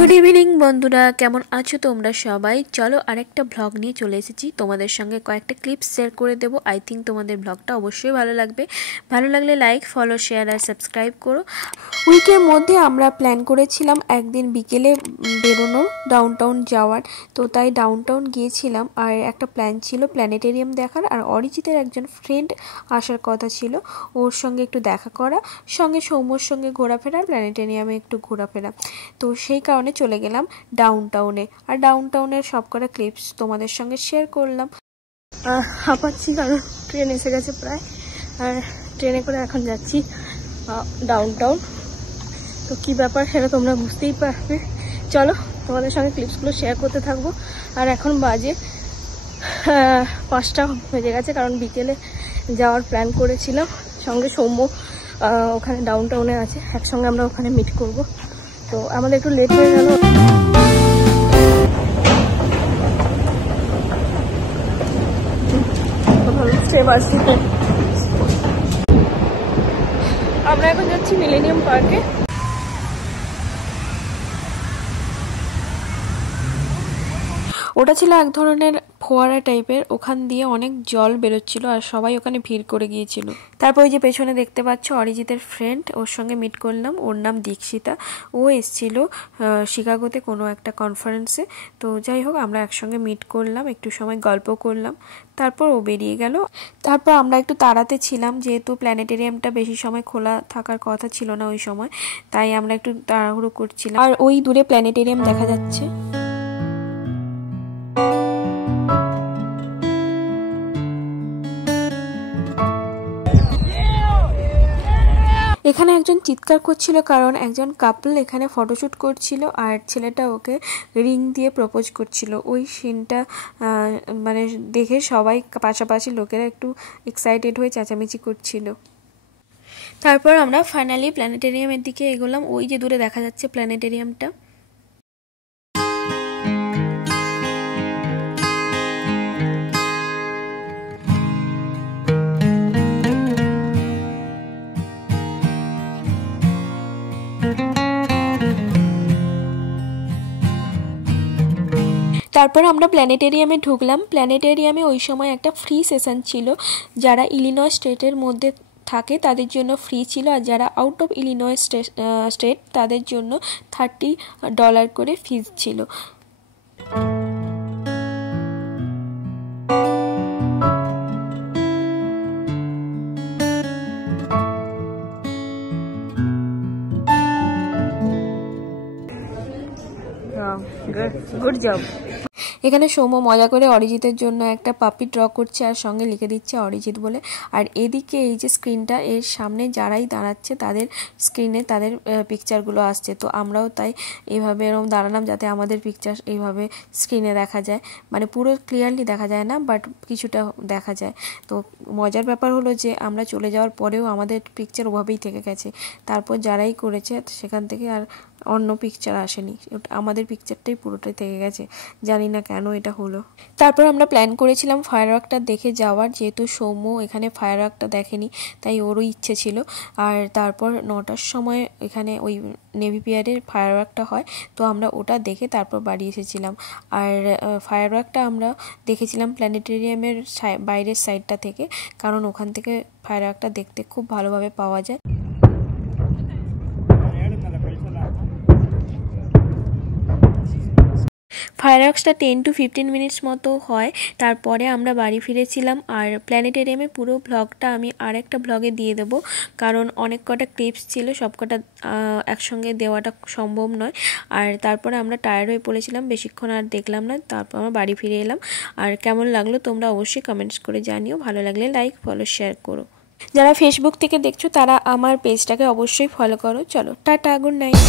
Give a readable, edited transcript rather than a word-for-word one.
Good evening বন্ধুরা, কেমন আছো তোমরা সবাই? চলো আরেকটা ব্লগ নিয়ে চলে এসেছি। তোমাদের সঙ্গে কয়েকটা ক্লিপস শেয়ার করে দেবো। আই থিঙ্ক তোমাদের ব্লগটা অবশ্যই ভালো লাগবে। ভালো লাগলে লাইক, ফলো, শেয়ার আর সাবস্ক্রাইব করো। উইকের মধ্যে আমরা প্ল্যান করেছিলাম একদিন বিকেলে বেরোনোর, ডাউনটাউন যাওয়ার। তো তাই ডাউনটাউন গিয়েছিলাম। আর একটা প্ল্যান ছিল প্ল্যানেটেরিয়াম দেখার, আর অরিজিতের একজন ফ্রেন্ড আসার কথা ছিল, ওর সঙ্গে একটু দেখা করা, সঙ্গে সৌম্যর সঙ্গে ঘোরাফেরা, প্ল্যানেটেরিয়ামে একটু ঘোরাফেরা। তো সেই কারণে চলে গেলাম ডাউনটাউনে। আর ডাউনটাউনের সবকটা ক্লিপস তোমাদের সঙ্গে শেয়ার করলাম। হাঁপাচ্ছি কারণ ট্রেন এসে গেছে প্রায়, আর ট্রেনে করে এখন যাচ্ছি ডাউনটাউন। তো কি ব্যাপার সেটা তোমরা বুঝতেই পারবে। চলো তোমাদের সঙ্গে ক্লিপসগুলো শেয়ার করতে থাকবো। আর এখন বাজে 5টা বেজে গেছে, কারণ বিকেলে যাওয়ার প্ল্যান করেছিলাম। সঙ্গে সৌম্য ওখানে ডাউনটাউনে আছে, একসঙ্গে আমরা ওখানে মিট করব। তো আমাদের একটু লেট হয়ে গেল। আমরা এখন যাচ্ছি মিলেনিয়াম পার্কে। ওটা ছিল এক ধরনের ফোয়ারা টাইপের, ওখান দিয়ে অনেক জল বেরোচ্ছিল আর সবাই ওখানে ভিড় করে গিয়েছিল। তারপর ওই যে পেছনে দেখতে পাচ্ছ অরিজিতের ফ্রেন্ড, ওর সঙ্গে মিট করলাম। ওর নাম দীক্ষিতা। ও এসছিল শিকাগোতে কোনো একটা কনফারেন্সে। তো যাই হোক, আমরা একসঙ্গে মিট করলাম, একটু সময় গল্প করলাম, তারপর ও বেরিয়ে গেল। তারপর আমরা একটু তাড়াতে ছিলাম, যেহেতু প্ল্যানেটেরিয়ামটা বেশি সময় খোলা থাকার কথা ছিল না ওই সময়, তাই আমরা একটু তাড়াহুড়ো করছিলাম। আর ওই দূরে প্ল্যানেটেরিয়াম দেখা যাচ্ছে। এখানে একজন চিৎকার করছিল, কারণ একজন কাপল এখানে ফটোশ্যুট করছিল, আর ছেলেটা ওকে রিং দিয়ে প্রপোজ করছিল। ওই সিনটা মানে দেখে সবাই পাশাপাশি লোকেরা একটু এক্সাইটেড হয়ে চেঁচামেচি করছিল। তারপর আমরা ফাইনালি প্ল্যানেটেরিয়ামের দিকে এগোলাম। ওই যে দূরে দেখা যাচ্ছে প্ল্যানেটেরিয়ামটা। তারপর আমরা প্ল্যানেটেরিয়ামে ঢুকলাম। প্ল্যানেটেরিয়ামে ওই সময় একটা ফ্রি সেশন ছিল। যারা ইলিনয় স্টেটের মধ্যে থাকে তাদের জন্য ফ্রি ছিল, আর যারা আউট অফ ইলিনয় স্টেট তাদের জন্য $30 করে ফিজ ছিল। Good job. এখানে সৌম্য মজা করে অরিজিতের জন্য একটা পাপি ড্র করছে আর সঙ্গে লিখে দিচ্ছে অরিজিৎ বলে। আর এদিকে এই যে স্ক্রিনটা, এর সামনে যারাই দাঁড়াচ্ছে তাদের স্ক্রিনে তাদের পিকচারগুলো আসছে। তো আমরাও তাই এইভাবে এরকম দাঁড়ালাম, যাতে আমাদের পিকচার এইভাবে স্ক্রিনে দেখা যায়। মানে পুরো ক্লিয়ারলি দেখা যায় না, বাট কিছুটা দেখা যায়। তো মজার ব্যাপার হলো যে আমরা চলে যাওয়ার পরেও আমাদের পিকচার ওভাবেই থেকে গেছে। তারপর যারাই করেছে সেখান থেকে আর অন্য পিকচার আসেনি, আমাদের পিকচারটাই পুরোটাই থেকে গেছে। জানি না কেন এটা হলো। তারপর আমরা প্ল্যান করেছিলাম ফায়ারওয়ার্কটা দেখে যাওয়ার, যেহেতু সৌম্য এখানে ফায়ারওয়ার্কটা দেখেনি, তাই ওরও ইচ্ছে ছিল। আর তারপর 9টার সময় এখানে ওই নেভি পিয়ারের ফায়ারওয়ার্কটা হয়, তো আমরা ওটা দেখে তারপর বাড়ি এসেছিলাম। আর ফায়ারওয়ার্কটা আমরা দেখেছিলাম প্ল্যানেটেরিয়ামের বাইরের সাইডটা থেকে, কারণ ওখান থেকে ফায়ারওয়ার্কটা দেখতে খুব ভালোভাবে পাওয়া যায়। ফায়ারওয়ার্কসটা 10 to 15 মিনিটস মতো হয়। তারপরে আমরা বাড়ি ফিরেছিলাম। আর প্ল্যানেটেরিয়ামে পুরো ব্লগটা আমি আরেকটা ব্লগে দিয়ে দেবো, কারণ অনেক কটা ক্লিপস ছিল, সবকটা একসঙ্গে দেওয়াটা সম্ভব নয়। আর তারপরে আমরা টায়ার্ড হয়ে পড়েছিলাম, বেশিক্ষণ আর দেখলাম না। তারপর আমরা বাড়ি ফিরে এলাম। আর কেমন লাগলো তোমরা অবশ্যই কমেন্টস করে জানিও। ভালো লাগলে লাইক, ফলো, শেয়ার করো। যারা ফেসবুক থেকে দেখছো তারা আমার পেজটাকে অবশ্যই ফলো করো। চলো টাটা, গুড নাইট।